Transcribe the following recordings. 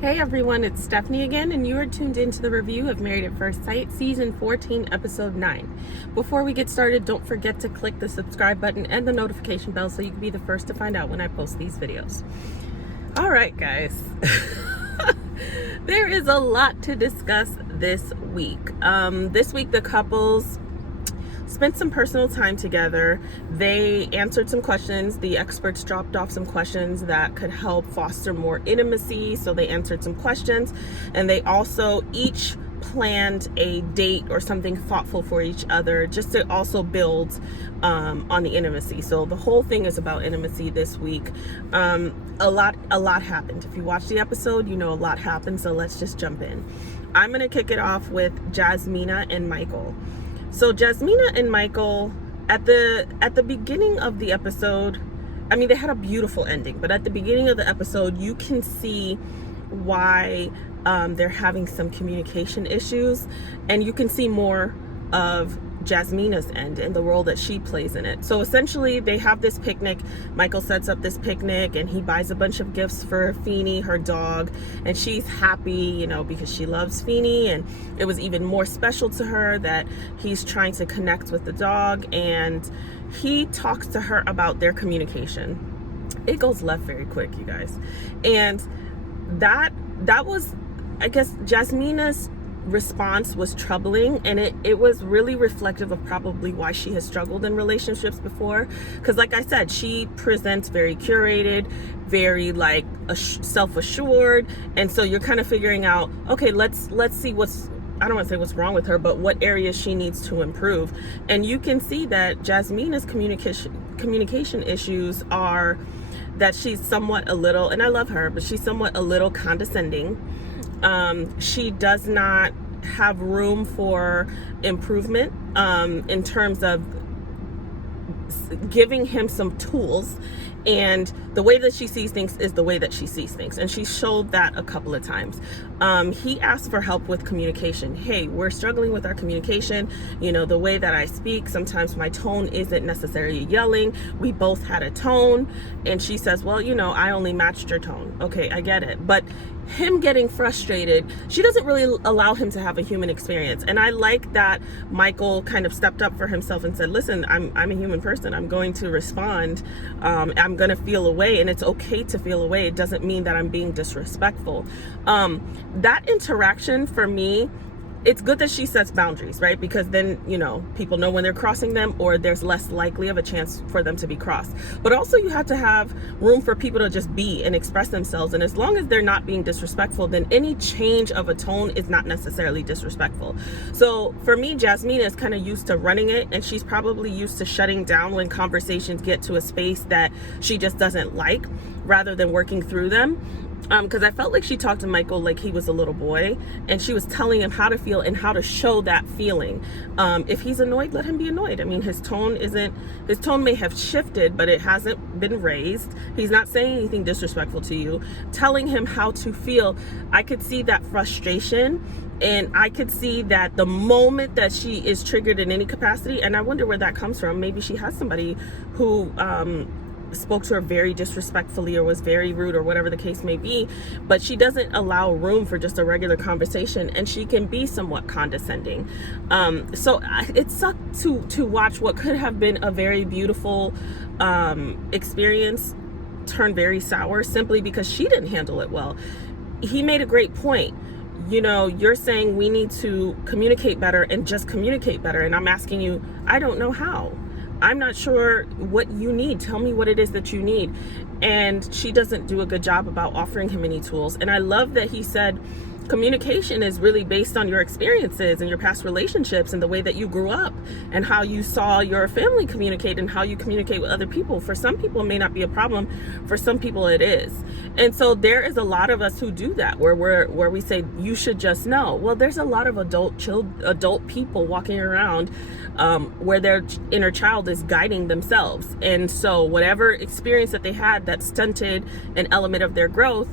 Hey everyone, it's Stephanie again, and you are tuned into the review of Married at First Sight, Season 14, Episode 9. Before we get started, don't forget to click the subscribe button and the notification bell so you can be the first to find out when I post these videos. All right, guys. There is a lot to discuss this week. This week, the couples spent some personal time together. They answered some questions. The experts dropped off some questions that could help foster more intimacy. So they answered some questions, and they also each planned a date or something thoughtful for each other, just to also build on the intimacy. So the whole thing is about intimacy this week. A lot happened. If you watch the episode, you know a lot happened. So let's just jump in. I'm gonna kick it off with Jasmina and Michael. So Jasmina and Michael, at the beginning of the episode, I mean, they had a beautiful ending, but at the beginning of the episode, you can see why they're having some communication issues, and you can see more of Jasmina's end and the role that she plays in it. So essentially, they have this picnic. Michael sets up this picnic, and he buys a bunch of gifts for Feeny, her dog, and she's happy, you know, because she loves Feeny, and it was even more special to her that he's trying to connect with the dog, and he talks to her about their communication. It goes left very quick, you guys. And that was, I guess, Jasmina's response was troubling, and it was really reflective of probably why she has struggled in relationships before, because like I said, she presents very curated, very like self-assured, and so you're kind of figuring out, okay, let's see I don't want to say what's wrong with her, but what areas she needs to improve. And you can see that Jasmina's communication issues are that she's somewhat a little, and I love her, but she's somewhat a little condescending. She does not have room for improvement in terms of giving him some tools, and the way that she sees things is the way that she sees things, and she showed that a couple of times. He asked for help with communication. Hey, we're struggling with our communication, you know, the way that I speak, sometimes my tone isn't necessarily yelling. We both had a tone, and she says, well, you know, I only matched your tone. Okay, I get it. But him getting frustrated, she doesn't really allow him to have a human experience. And I like that Michael kind of stepped up for himself and said, listen, I'm a human person. I'm going to respond. I'm going to feel a way, and it's okay to feel a way. It doesn't mean that I'm being disrespectful. That interaction, for me, it's good that she sets boundaries, right? Because then, you know, people know when they're crossing them, or there's less likely of a chance for them to be crossed. But also, you have to have room for people to just be and express themselves. And as long as they're not being disrespectful, then any change of a tone is not necessarily disrespectful. So for me, Jasmina is kind of used to running it, and she's probably used to shutting down when conversations get to a space that she just doesn't like, rather than working through them. Because I felt like she talked to Michael like he was a little boy, and she was telling him how to feel and how to show that feeling. If he's annoyed, let him be annoyed. I mean, his tone may have shifted, but it hasn't been raised. He's not saying anything disrespectful to you. Telling him how to feel, I could see that frustration, and I could see that the moment that she is triggered in any capacity, and I wonder where that comes from. Maybe she has somebody who spoke to her very disrespectfully or was very rude or whatever the case may be, but she doesn't allow room for just a regular conversation, and she can be somewhat condescending. So it sucked to watch what could have been a very beautiful experience turn very sour simply because she didn't handle it well. He made a great point. You know, you're saying we need to communicate better and just communicate better, and I'm asking you, I don't know how. I'm not sure what you need. Tell me what it is that you need. And she doesn't do a good job about offering him any tools. And I love that he said communication is really based on your experiences and your past relationships and the way that you grew up and how you saw your family communicate and how you communicate with other people. For some people, it may not be a problem. For some people, it is. And so there is a lot of us who do that, where we say, you should just know. Well, there's a lot of adult people walking around where their inner child is guiding themselves. And so whatever experience that they had that stunted an element of their growth,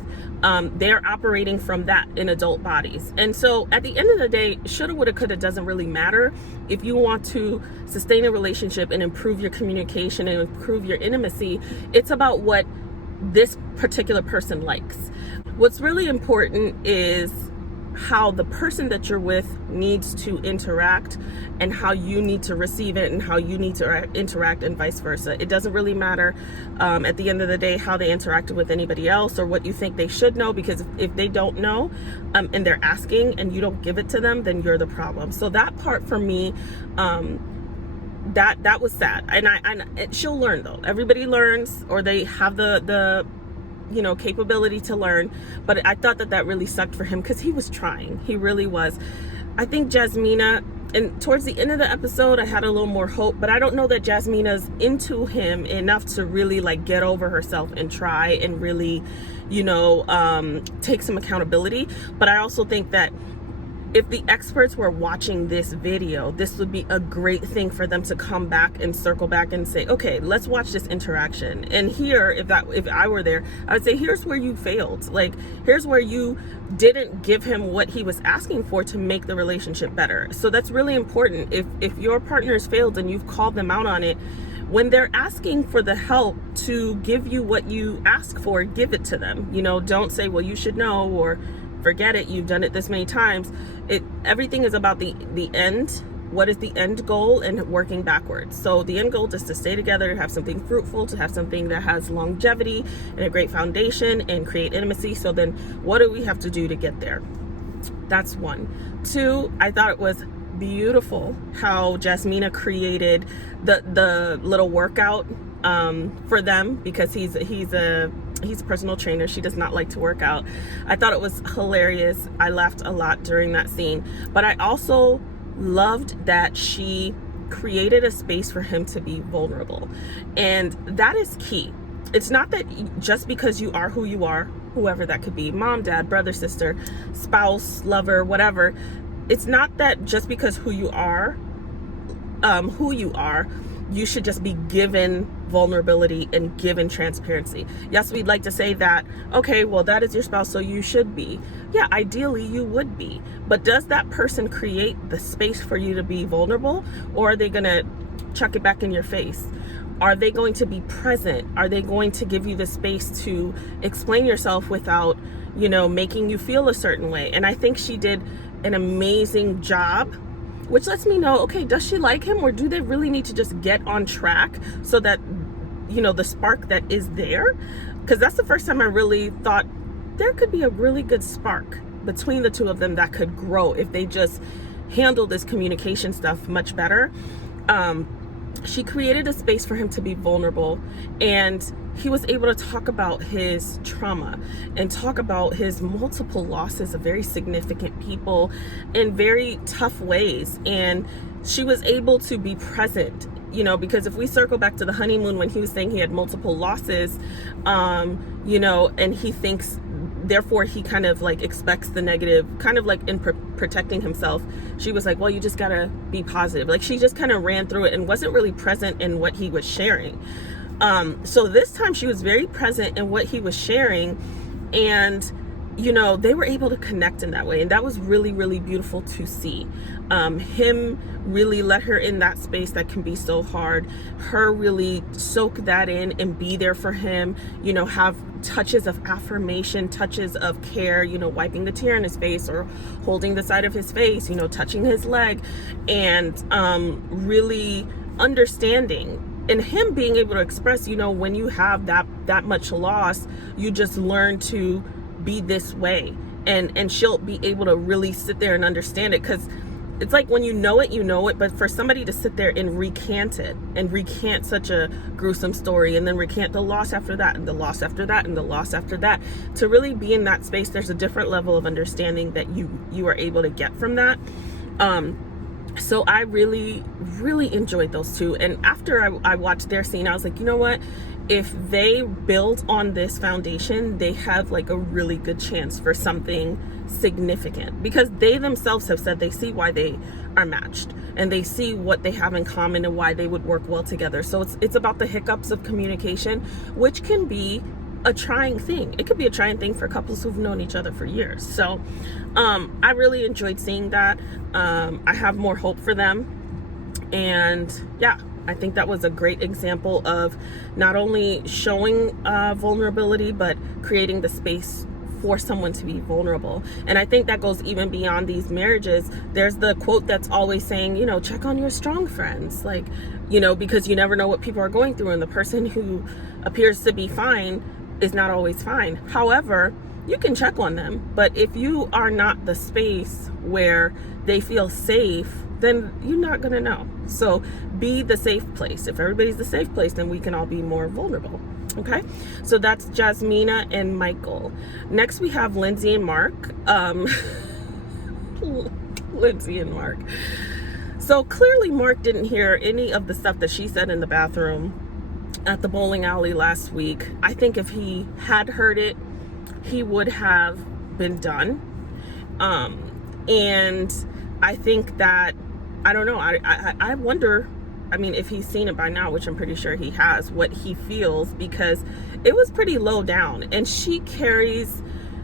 they're operating from that in adult bodies. And so at the end of the day, shoulda, woulda, coulda doesn't really matter. If you want to sustain a relationship and improve your communication and improve your intimacy, it's about what this particular person likes. What's really important is how the person that you're with needs to interact and how you need to receive it and how you need to interact and vice versa. It doesn't really matter at the end of the day how they interacted with anybody else or what you think they should know, because if they don't know and they're asking and you don't give it to them, then you're the problem. So that part for me, that was sad. And she'll learn though. Everybody learns, or they have the capability to learn. But I thought that really sucked for him because he was trying. He really was. I think Jasmina, and towards the end of the episode, I had a little more hope, but I don't know that Jasmina's into him enough to really like get over herself and try and really, take some accountability. But I also think that if the experts were watching this video, this would be a great thing for them to come back and circle back and say, okay, let's watch this interaction. And here, if I were there, I would say, here's where you failed. Like, here's where you didn't give him what he was asking for to make the relationship better. So that's really important. If your partner's failed and you've called them out on it, when they're asking for the help to give you what you ask for, give it to them. Don't say, well, you should know, or forget it, you've done it this many times. Everything is about the end. What is the end goal, and working backwards. So the end goal is to stay together, to have something fruitful, to have something that has longevity and a great foundation and create intimacy. So then what do we have to do to get there? That's one. Two, I thought it was beautiful how Jasmina created the little workout for them, because he's a personal trainer. She does not like to work out. I thought it was hilarious. I laughed a lot during that scene, but I also loved that she created a space for him to be vulnerable, and that is key. It's not that just because you are who you are, whoever that could be, mom, dad, brother, sister, spouse, lover, whatever, it's not that just because who you are, you should just be given vulnerability and given transparency. Yes, we'd like to say that, okay, well, that is your spouse, so you should be. Yeah, ideally you would be. But does that person create the space for you to be vulnerable, or are they going to chuck it back in your face? Are they going to be present? Are they going to give you the space to explain yourself without, making you feel a certain way? And I think she did an amazing job, which lets me know, okay, does she like him, or do they really need to just get on track so that, the spark that is there? Because that's the first time I really thought there could be a really good spark between the two of them that could grow if they just handle this communication stuff much better. She created a space for him to be vulnerable, and he was able to talk about his trauma and talk about his multiple losses of very significant people in very tough ways. And she was able to be present, because if we circle back to the honeymoon when he was saying he had multiple losses, and he thinks, therefore he kind of like expects the negative, kind of like in protecting himself. She was like, well, you just gotta be positive. Like, she just kind of ran through it and wasn't really present in what he was sharing. So this time she was very present in what he was sharing, and they were able to connect in that way, and that was really, really beautiful to see. Him really let her in that space that can be so hard, her really soak that in and be there for him, have touches of affirmation, touches of care, wiping the tear in his face or holding the side of his face, touching his leg, and really understanding. And him being able to express, when you have that much loss, you just learn to be this way, and she'll be able to really sit there and understand it, because it's like when you know it, but for somebody to sit there and recant it, and recant such a gruesome story, and then recant the loss after that, and the loss after that, and the loss after that, to really be in that space, there's a different level of understanding that you are able to get from that. So I really, really enjoyed those two. And after I watched their scene, I was like, you know what? If they build on this foundation, they have like a really good chance for something significant, because they themselves have said they see why they are matched, and they see what they have in common and why they would work well together. So it's about the hiccups of communication, which can be a trying thing. It could be a trying thing for couples who've known each other for years. So I really enjoyed seeing that. I have more hope for them. And yeah, I think that was a great example of not only showing vulnerability, but creating the space for someone to be vulnerable. And I think that goes even beyond these marriages. There's the quote that's always saying, you know, check on your strong friends, like, you know, because you never know what people are going through, and the person who appears to be fine is not always fine. However, you can check on them, but if you are not the space where they feel safe, then you're not gonna know. So be the safe place. If everybody's the safe place, then we can all be more vulnerable. Okay, so that's Jasmina and Michael. Next we have Lindsey and Mark. Lindsey and Mark. So clearly Mark didn't hear any of the stuff that she said in the bathroom at the bowling alley last week. I think if he had heard it, he would have been done. And I think that, I don't know, I wonder, I mean, if he's seen it by now, which I'm pretty sure he has, what he feels, because it was pretty low down, and she carried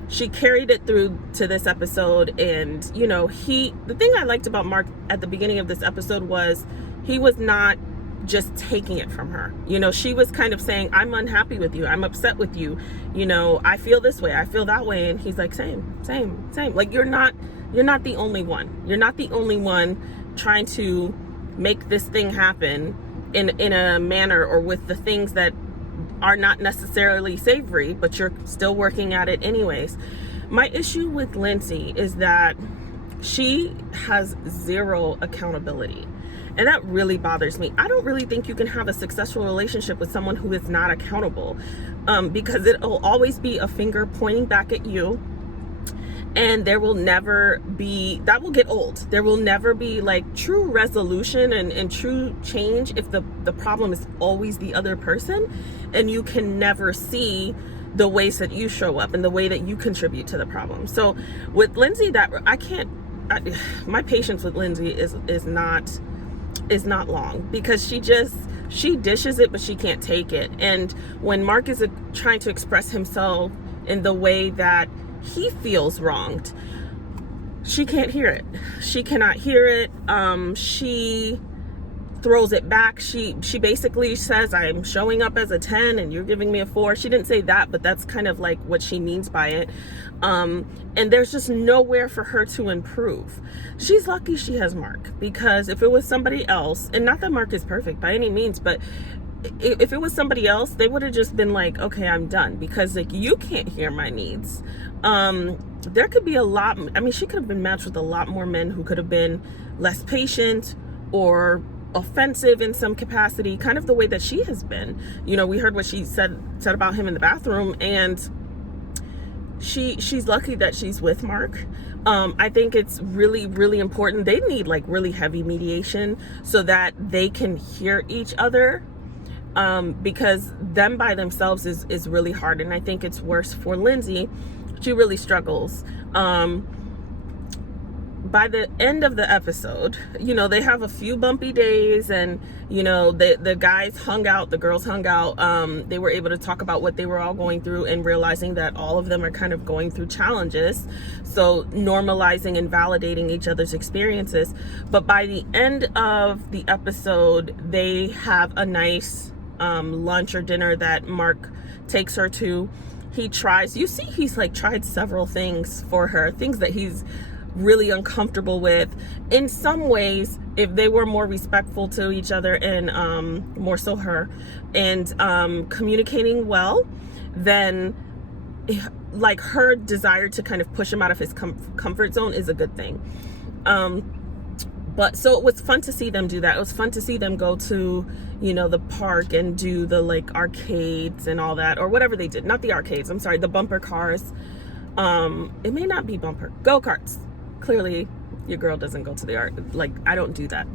it through to this episode. And, you know, the thing I liked about Mark at the beginning of this episode was he was not just taking it from her. You know, she was kind of saying, I'm unhappy with you, I'm upset with you, you know, I feel this way, I feel that way. And he's like, same. Like, you're not the only one. You're not the only one trying to make this thing happen in a manner or with the things that are not necessarily savory, but you're still working at it anyways. My issue with Lindsey is that she has zero accountability. And that really bothers me. I don't really think you can have a successful relationship with someone who is not accountable, because it'll always be a finger pointing back at you. And there will never be, that will get old. There will never be like true resolution and true change if the problem is always the other person, and you can never see the ways that you show up and the way that you contribute to the problem. So with Lindsey, my patience with Lindsey is not long, because she dishes it, but she can't take it. And when Mark is trying to express himself in the way that he feels wronged, she can't hear it. She cannot hear it. She throws it back. She basically says, I'm showing up as a 10 and you're giving me a 4. She didn't say that, but that's kind of like what she means by it. And there's just nowhere for her to improve. She's lucky she has Mark, because if it was somebody else, and not that Mark is perfect by any means, but if it was somebody else, they would have just been like, okay, I'm done, because like, you can't hear my needs. There could be a lot, I mean, she could have been matched with a lot more men who could have been less patient or offensive in some capacity, kind of the way that she has been. You know, we heard what she said about him in the bathroom, and she's lucky that she's with Mark. I think it's really, really important. They need like really heavy mediation so that they can hear each other, because them by themselves is really hard. And I think it's worse for Lindsey. She really struggles. By the end of the episode, you know, they have a few bumpy days, and, you know, the guys hung out, the girls hung out. They were able to talk about what they were all going through, and realizing that all of them are kind of going through challenges. So normalizing and validating each other's experiences. But by the end of the episode, they have a nice lunch or dinner that Mark takes her to. He tries, you see, he's like tried several things for her, things that he's really uncomfortable with. In some ways, if they were more respectful to each other, and more so her, and communicating well, then like her desire to kind of push him out of his comfort zone is a good thing. But so it was fun to see them do that. It was fun to see them go to, you know, the park and do the like arcades and all that, or whatever they did. Not the arcades, I'm sorry, the bumper cars. It may not be bumper, go-karts. Clearly your girl doesn't go to the art, like I don't do that.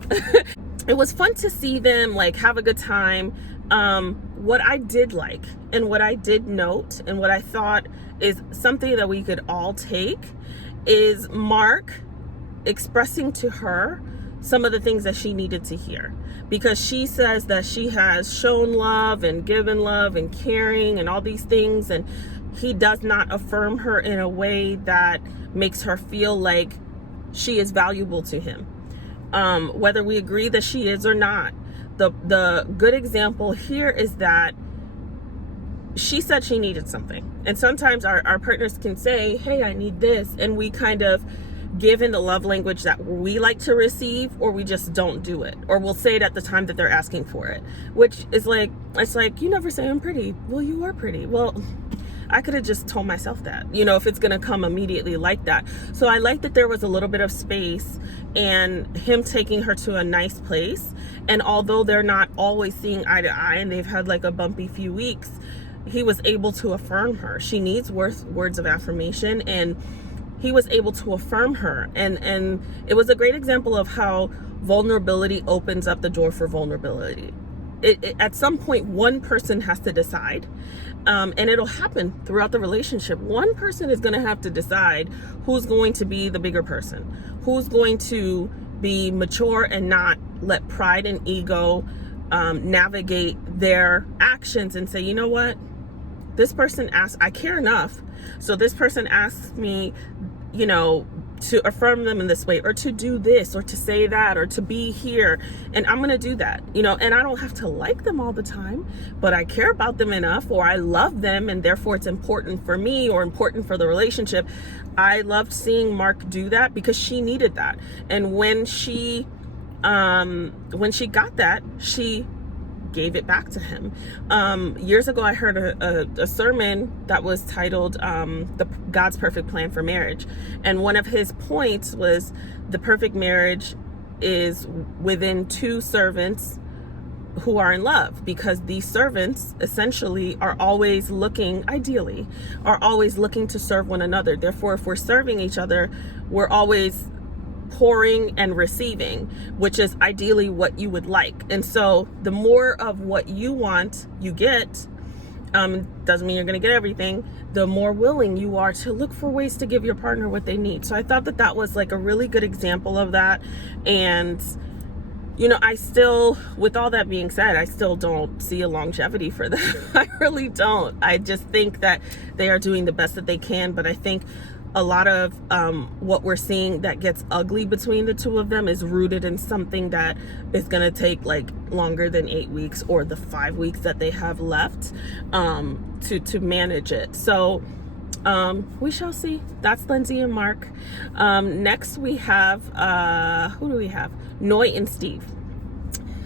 It was fun to see them like have a good time. What I did like, and what I did note, and what I thought is something that we could all take, is Mark expressing to her some of the things that she needed to hear, because she says that she has shown love and given love and caring and all these things, and he does not affirm her in a way that makes her feel like she is valuable to him, whether we agree that she is or not. The good example here is that she said she needed something. And sometimes our partners can say, hey, I need this. And we kind of give in the love language that we like to receive, or we just don't do it. Or we'll say it at the time that they're asking for it, which is like, it's like, you never say I'm pretty. Well, you are pretty. Well, I could have just told myself that, you know, if it's going to come immediately like that. So I like that there was a little bit of space and him taking her to a nice place. And although they're not always seeing eye to eye and they've had like a bumpy few weeks, he was able to affirm her. She needs words of affirmation, and he was able to affirm her. And it was a great example of how vulnerability opens up the door for vulnerability. At some point, one person has to decide, and it'll happen throughout the relationship. One person is going to have to decide who's going to be the bigger person, who's going to be mature and not let pride and ego navigate their actions and say, you know what, this person asked, I care enough, so this person asked me, you know, to affirm them in this way, or to do this, or to say that, or to be here, and I'm gonna do that, you know. And I don't have to like them all the time, but I care about them enough, or I love them, and therefore it's important for me, or important for the relationship. I loved seeing Mark do that because she needed that. And when she got that, she gave it back to him. Years ago, I heard a sermon that was titled God's Perfect Plan for Marriage. And one of his points was the perfect marriage is within two servants who are in love, because these servants essentially are always looking, ideally, are always looking to serve one another. Therefore, if we're serving each other, we're always pouring and receiving, which is ideally what you would like. And so the more of what you want you get, doesn't mean you're going to get everything, the more willing you are to look for ways to give your partner what they need. So I thought that that was like a really good example of that. And you know, I still, with all that being said, I still don't see a longevity for them. I really don't. I just think that they are doing the best that they can, but I think a lot of what we're seeing that gets ugly between the two of them is rooted in something that is going to take like longer than 8 weeks, or the 5 weeks that they have left to manage it. So we shall see. That's Lindsey and Mark. Next we have, who do we have? Noi and Steve.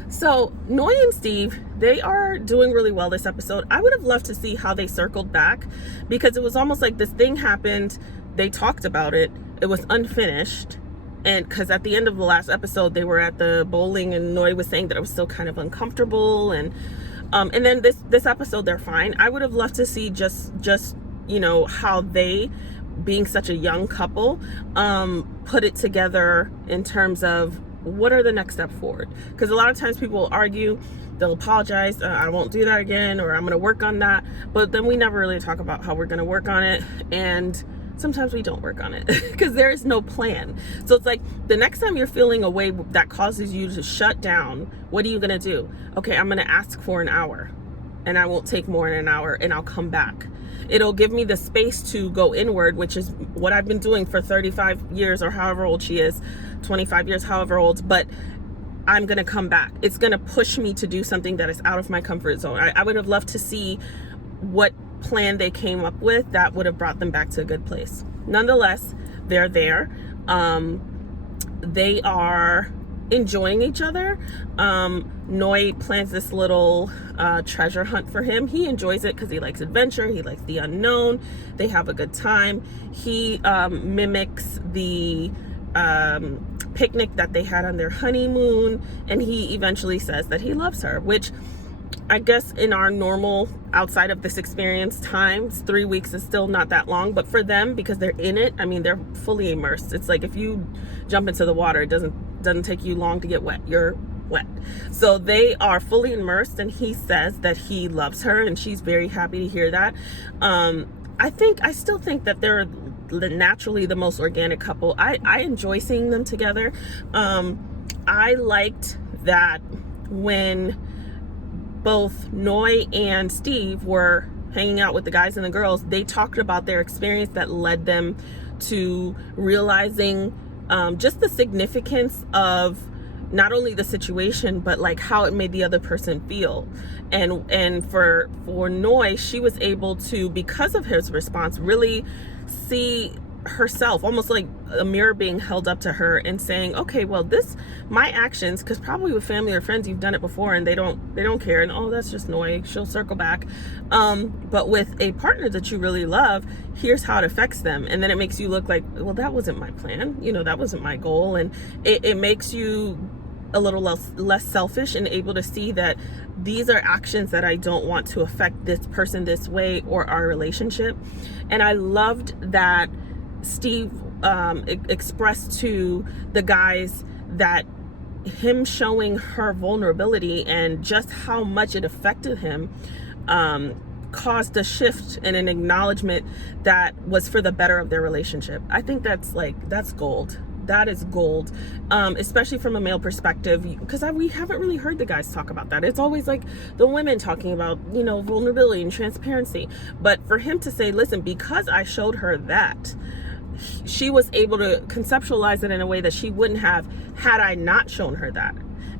So Noi and Steve, they are doing really well this episode. I would have loved to see how they circled back, because it was almost like this thing happened. They talked about it. It was unfinished. And because at the end of the last episode, they were at the bowling and Noi was saying that it was still kind of uncomfortable. And then this episode, they're fine. I would have loved to see just, you know, how they, being such a young couple, put it together in terms of what are the next step forward. Because a lot of times people will argue, they'll apologize, I won't do that again, or I'm going to work on that. But then we never really talk about how we're going to work on it. And sometimes we don't work on it because there is no plan. So it's like the next time you're feeling a way that causes you to shut down, what are you going to do? Okay, I'm going to ask for an hour, and I won't take more than an hour, and I'll come back. It'll give me the space to go inward, which is what I've been doing for 35 years or however old she is, 25 years, however old, but I'm going to come back. It's going to push me to do something that is out of my comfort zone. I would have loved to see what plan they came up with that would have brought them back to a good place. Nonetheless, they're there. They are enjoying each other. Noi plans this little treasure hunt for him. He enjoys it because he likes adventure. He likes the unknown. They have a good time. He mimics the picnic that they had on their honeymoon, and he eventually says that he loves her, which I guess in our normal, outside of this experience times, 3 weeks is still not that long, but for them, because they're in it, I mean, they're fully immersed. It's like if you jump into the water, it doesn't take you long to get wet. You're wet. So they are fully immersed, and he says that he loves her, and she's very happy to hear that. I still think that they're naturally the most organic couple. I enjoy seeing them together. I liked that when both Noi and Steve were hanging out with the guys and the girls, they talked about their experience that led them to realizing just the significance of not only the situation, but like how it made the other person feel. And for Noi, she was able to, because of his response, really see herself, almost like a mirror being held up to her and saying, okay, well, this, my actions, because probably with family or friends you've done it before and they don't care, and oh, that's just Noi, she'll circle back. But with a partner that you really love, here's how it affects them. And then it makes you look like, well, that wasn't my plan, that wasn't my goal. And it makes you a little less selfish and able to see that these are actions that I don't want to affect this person this way or our relationship. And I loved that Steve expressed to the guys that him showing her vulnerability and just how much it affected him caused a shift and an acknowledgement that was for the better of their relationship. I think that's gold. That is gold, especially from a male perspective, because we haven't really heard the guys talk about that. It's always like the women talking about, vulnerability and transparency. But for him to say, listen, because I showed her that, she was able to conceptualize it in a way that she wouldn't have had I not shown her that.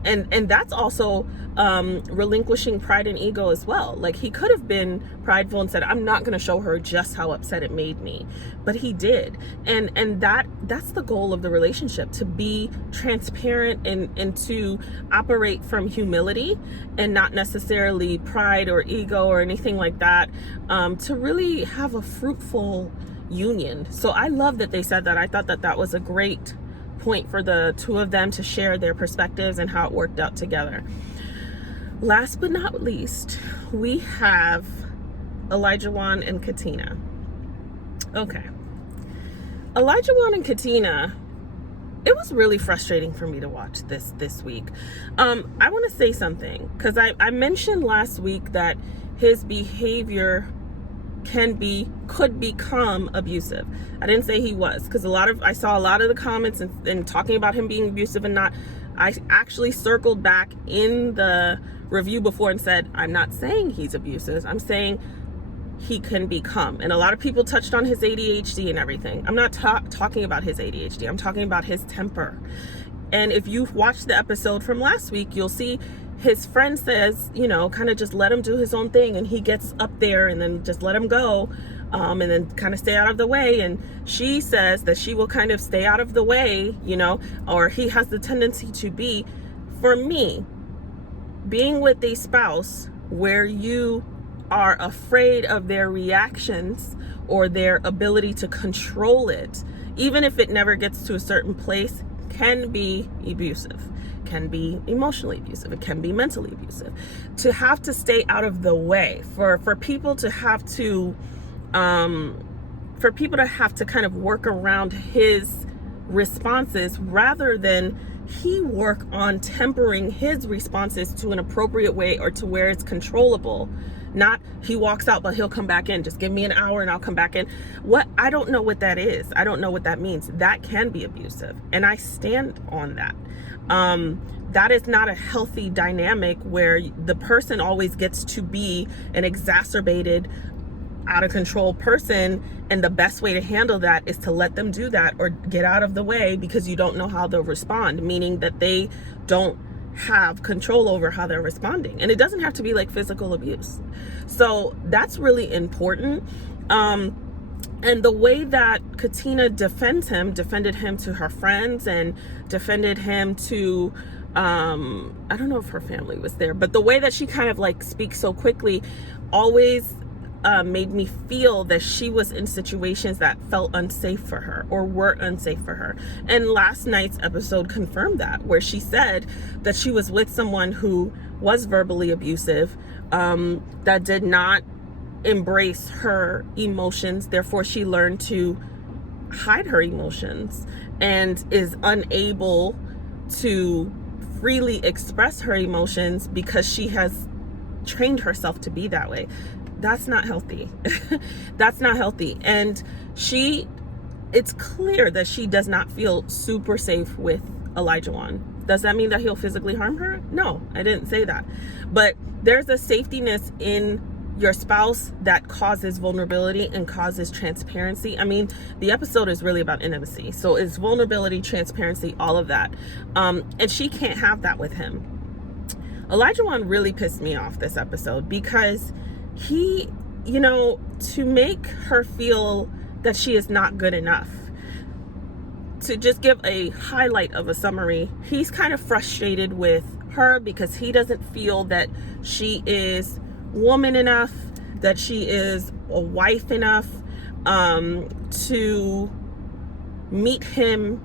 And that's also relinquishing pride and ego as well. Like, he could have been prideful and said, I'm not going to show her just how upset it made me, but he did. And that's the goal of the relationship, to be transparent and to operate from humility and not necessarily pride or ego or anything like that, to really have a fruitful union. So I love that they said that. I thought that was a great point for the two of them to share their perspectives and how it worked out together. Last but not least, we have Olajuwon and Katina. Okay. Olajuwon and Katina, it was really frustrating for me to watch this week. I want to say something, because I mentioned last week that his behavior could become abusive. I didn't say he was, because I saw a lot of the comments and talking about him being abusive and not. I actually circled back in the review before and said, I'm not saying he's abusive. I'm saying he can become. And a lot of people touched on his ADHD and everything. I'm not talking about his ADHD. I'm talking about his temper. And if you've watched the episode from last week, you'll see his friend says, kind of just let him do his own thing, and he gets up there and then just let him go, and then kind of stay out of the way. And she says that she will kind of stay out of the way, or he has the tendency to be. For me, being with a spouse where you are afraid of their reactions or their ability to control it, even if it never gets to a certain place, can be abusive. Can be emotionally abusive. It can be mentally abusive. To have to stay out of the way, for people to have to kind of work around his responses, rather than he work on tempering his responses to an appropriate way or to where it's controllable. Not he walks out but he'll come back in. Just give me an hour and I'll come back in. I don't know what that is. I don't know what that means. That can be abusive, and I stand on that. That is not a healthy dynamic where the person always gets to be an exacerbated, out of control person, and the best way to handle that is to let them do that or get out of the way, because you don't know how they'll respond, meaning that they don't have control over how they're responding. And it doesn't have to be like physical abuse. So that's really important. And the way that Katina defended him to her friends and defended him to, I don't know if her family was there, but the way that she kind of like speaks so quickly always made me feel that she was in situations that felt unsafe for her or were unsafe for her. And last night's episode confirmed that, where she said that she was with someone who was verbally abusive, that did not embrace her emotions. Therefore, she learned to hide her emotions and is unable to freely express her emotions because she has trained herself to be that way. That's not healthy. That's not healthy. And it's clear that she does not feel super safe with Olajuwon. Does that mean that he'll physically harm her? No, I didn't say that. But there's a safetiness in your spouse that causes vulnerability and causes transparency. I mean, the episode is really about intimacy. So it's vulnerability, transparency, all of that. And she can't have that with him. Olajuwon really pissed me off this episode because he, to make her feel that she is not good enough, to just give a highlight of a summary, he's kind of frustrated with her because he doesn't feel that she is woman enough, that she is a wife enough to meet him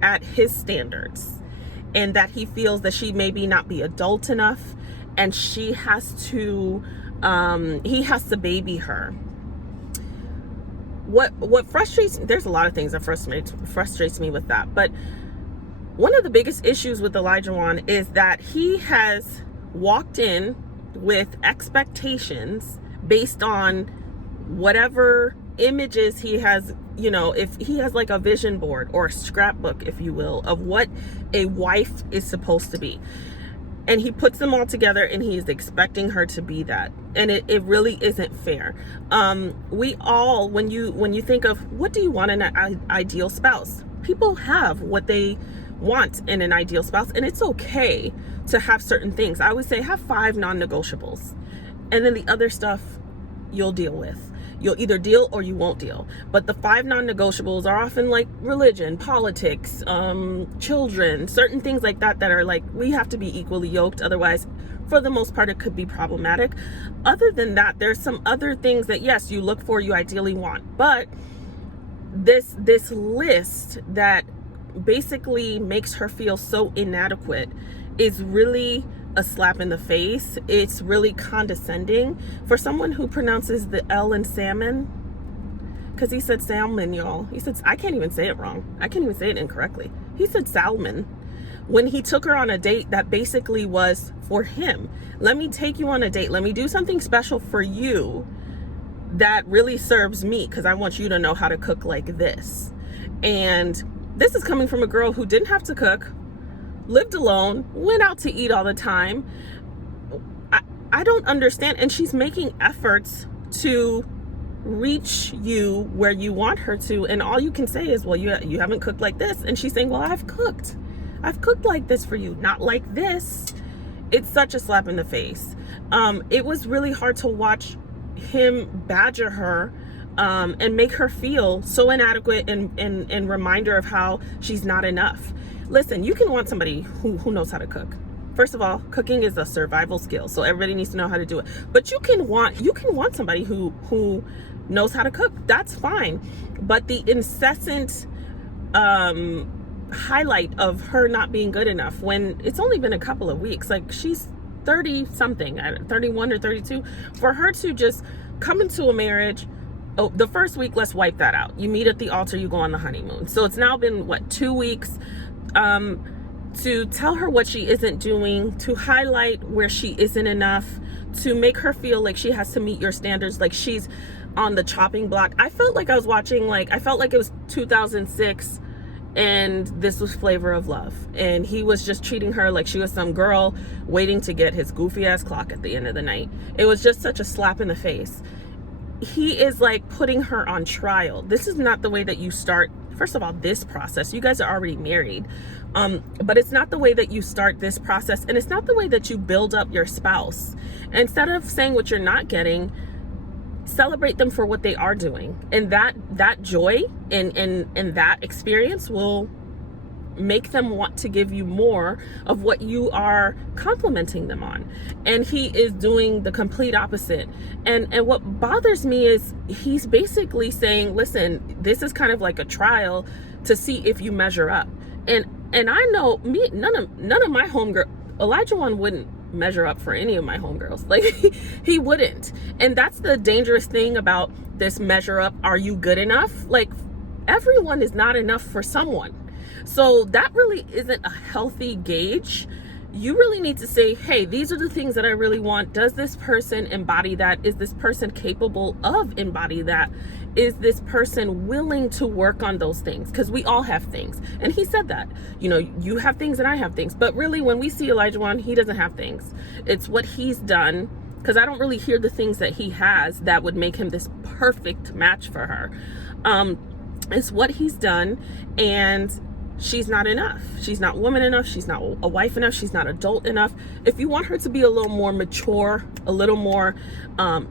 at his standards, and that he feels that she maybe not be adult enough, and he has to baby her. What frustrates, there's a lot of things that frustrates me with that, but one of the biggest issues with Olajuwon is that he has walked in with expectations based on whatever images he has, if he has like a vision board or a scrapbook, if you will, of what a wife is supposed to be. And he puts them all together and he's expecting her to be that. And it really isn't fair. We all, when you think of what do you want in an ideal spouse, people have what they want in an ideal spouse, and it's okay to have certain things. I would say have 5 non-negotiables, and then the other stuff you'll deal with. You'll either deal or you won't deal. But the 5 non-negotiables are often like religion, politics, children, certain things like that are like, we have to be equally yoked. Otherwise, for the most part, it could be problematic. Other than that, there's some other things that, yes, you look for, you ideally want. But this list that basically makes her feel so inadequate is really a slap in the face. It's really condescending for someone who pronounces the L in salmon, because he said salmon, y'all. He said, I can't even say it wrong. I can't even say it incorrectly. He said salmon when he took her on a date that basically was for him. Let me take you on a date. Let me do something special for you that really serves me, because I want you to know how to cook like this. And this is coming from a girl who didn't have to cook, lived alone, went out to eat all the time. I don't understand. And she's making efforts to reach you where you want her to. And all you can say is, well, you haven't cooked like this. And she's saying, well, I've cooked like this for you, not like this. It's such a slap in the face. It was really hard to watch him badger her and make her feel so inadequate and remind her of how she's not enough. Listen, you can want somebody who knows how to cook. First of all, cooking is a survival skill, so everybody needs to know how to do it. But you can want somebody who knows how to cook. That's fine. But the incessant highlight of her not being good enough when it's only been a couple of weeks, like she's 30 something, 31 or 32, for her to just come into a marriage. Oh, the first week, let's wipe that out. You meet at the altar, you go on the honeymoon. So it's now been 2 weeks. To tell her what she isn't doing, to highlight where she isn't enough, to make her feel like she has to meet your standards, like she's on the chopping block. I felt like I was watching, I felt like it was 2006 and this was Flavor of Love. And he was just treating her like she was some girl waiting to get his goofy ass clock at the end of the night. It was just such a slap in the face. He is like putting her on trial. This is not the way that you start, first of all, this process. You guys are already married. But it's not the way that you start this process, and it's not the way that you build up your spouse. And instead of saying what you're not getting, celebrate them for what they are doing. And that joy and that experience will make them want to give you more of what you are complimenting them on. And he is doing the complete opposite. And what bothers me is he's basically saying, listen, this is kind of like a trial to see if you measure up. And I know none of my homegirls, Olajuwon wouldn't measure up for any of my homegirls. Like he wouldn't. And that's the dangerous thing about this measure up. Are you good enough? Like everyone is not enough for someone. So that really isn't a healthy gauge. You really need to say, hey, these are the things that I really want. Does this person embody that? Is this person capable of embody that? Is this person willing to work on those things? Because we all have things. And he said that, you have things and I have things. But really, when we see Olajuwon, he doesn't have things. It's what he's done because I don't really hear the things that he has that would make him this perfect match for her. It's what he's done, and she's not enough. She's not woman enough. She's not a wife enough. She's not adult enough. If you want her to be a little more mature, a little more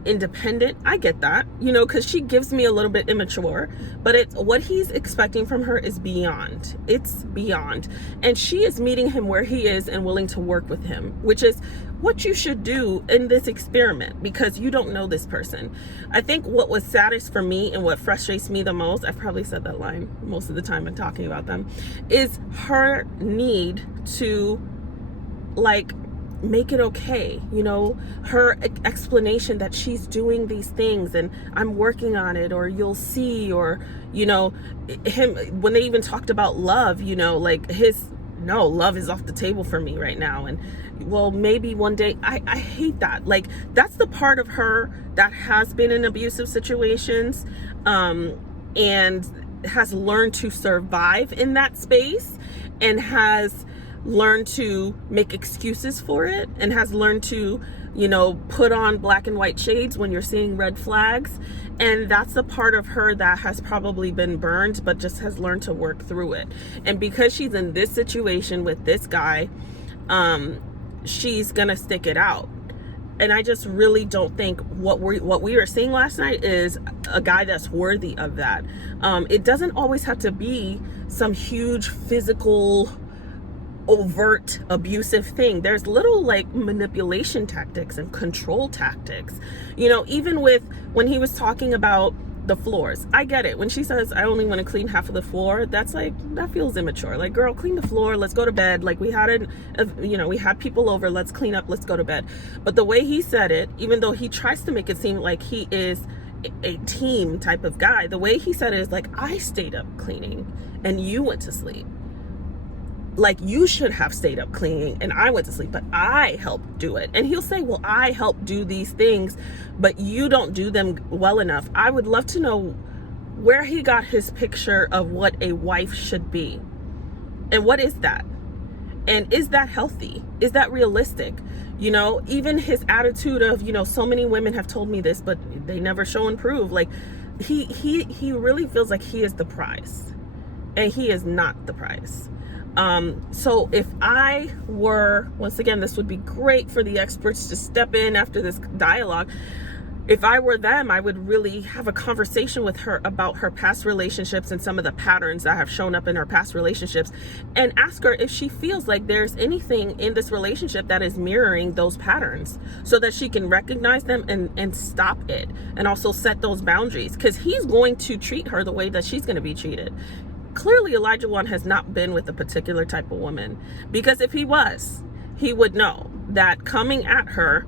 independent, I get that, you know, because she gives me a little bit immature, but it's what he's expecting from her is beyond. It's beyond. And she is meeting him where he is and willing to work with him, which is what you should do in this experiment, because you don't know this person. I think what was saddest for me and what frustrates me the most, I've probably said that line most of the time I'm talking about them, is her need to like make it okay, you know, her explanation that she's doing these things and I'm working on it, or you'll see, or, you know, him, when they even talked about love, you know, like no, love is off the table for me right now, and well, maybe one day. I hate that. Like, that's the part of her that has been in abusive situations, and has learned to survive in that space, and has learned to make excuses for it, and has learned to, you know, put on black and white shades when you're seeing red flags. And that's the part of her that has probably been burned, but just has learned to work through it. And because she's in this situation with this guy, she's gonna stick it out. And I just really don't think what we were seeing last night is a guy that's worthy of that. It doesn't always have to be some huge physical, overt abusive thing. There's little like manipulation tactics and control tactics, you know. Even with when he was talking about the floors, I get it when she says I only want to clean half of the floor. That's like, that feels immature. Like, girl, clean the floor, let's go to bed. Like, we had we had people over, let's clean up, let's go to bed. But the way he said it, even though he tries to make it seem like he is a team type of guy, the way he said it is like, I stayed up cleaning and you went to sleep. Like, you should have stayed up cleaning and I went to sleep, but I helped do it. And he'll say, well, I helped do these things, but you don't do them well enough. I would love to know where he got his picture of what a wife should be. And what is that? And is that healthy? Is that realistic? You know, even his attitude of, you know, so many women have told me this, but they never show and prove. Like, he really feels like he is the prize, and he is not the prize. So if I were, once again, this would be great for the experts to step in after this dialogue. If I were them, I would really have a conversation with her about her past relationships and some of the patterns that have shown up in her past relationships, and ask her if she feels like there's anything in this relationship that is mirroring those patterns, so that she can recognize them and stop it, and also set those boundaries, because he's going to treat her the way that she's going to be treated. Clearly, Olajuwon has not been with a particular type of woman, because if he was, he would know that coming at her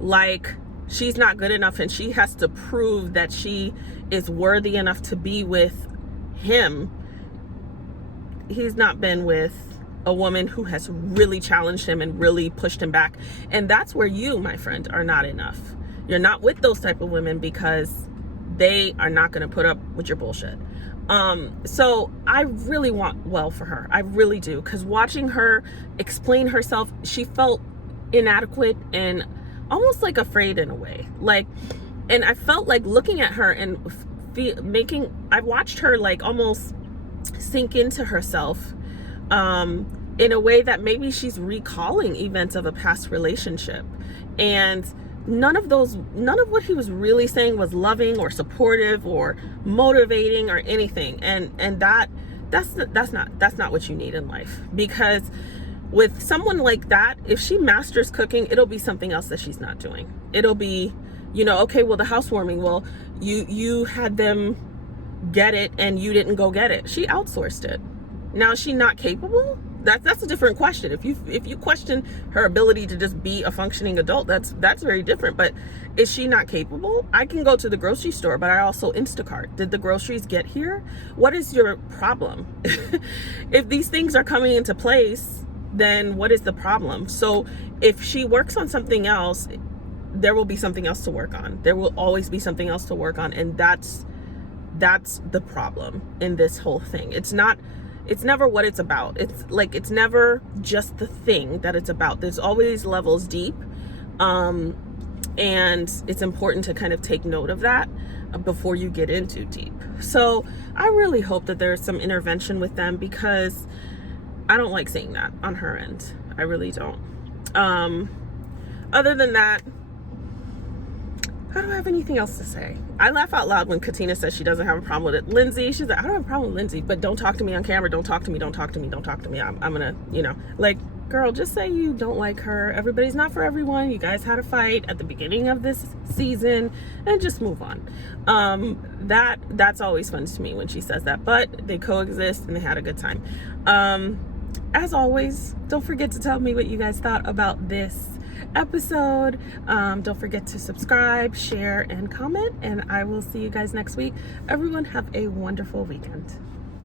like she's not good enough and she has to prove that she is worthy enough to be with him. He's not been with a woman who has really challenged him and really pushed him back. And that's where you, my friend, are not enough. You're not with those type of women because they are not going to put up with your bullshit. So I really want well for her. I really do. Because watching her explain herself, she felt inadequate and almost like afraid in a way. Like, and I felt like looking at her and I watched her like almost sink into herself, in a way that maybe she's recalling events of a past relationship. And none of what he was really saying was loving or supportive or motivating or anything. And that's not what you need in life. Because with someone like that, if she masters cooking, it'll be something else that she's not doing. It'll be, you know, okay, well, the housewarming, well, you had them get it and you didn't go get it. She outsourced it. Now, is she not capable? That's a different question. If you question her ability to just be a functioning adult, that's very different. But is she not capable? I can go to the grocery store, but I also Instacart. Did the groceries get here? What is your problem? If these things are coming into place, then what is the problem? So if she works on something else, there will be something else to work on. There will always be something else to work on. And that's the problem in this whole thing. It's never what it's about. It's never just the thing that it's about. There's always levels deep. And it's important to kind of take note of that before you get in too deep. So I really hope that there's some intervention with them, because I don't like seeing that on her end. I really don't. Other than that, I don't have anything else to say. I laugh out loud when Katina says she doesn't have a problem with it. Lindsey, she's like, I don't have a problem with Lindsey, but don't talk to me on camera. Don't talk to me. Don't talk to me. Don't talk to me. I'm gonna, like, girl, just say you don't like her. Everybody's not for everyone. You guys had a fight at the beginning of this season, and just move on. That's always fun to me when she says that, but they coexist and they had a good time. As always, don't forget to tell me what you guys thought about this episode. Don't forget to subscribe, share, and comment, and I will see you guys next week. Everyone have a wonderful weekend.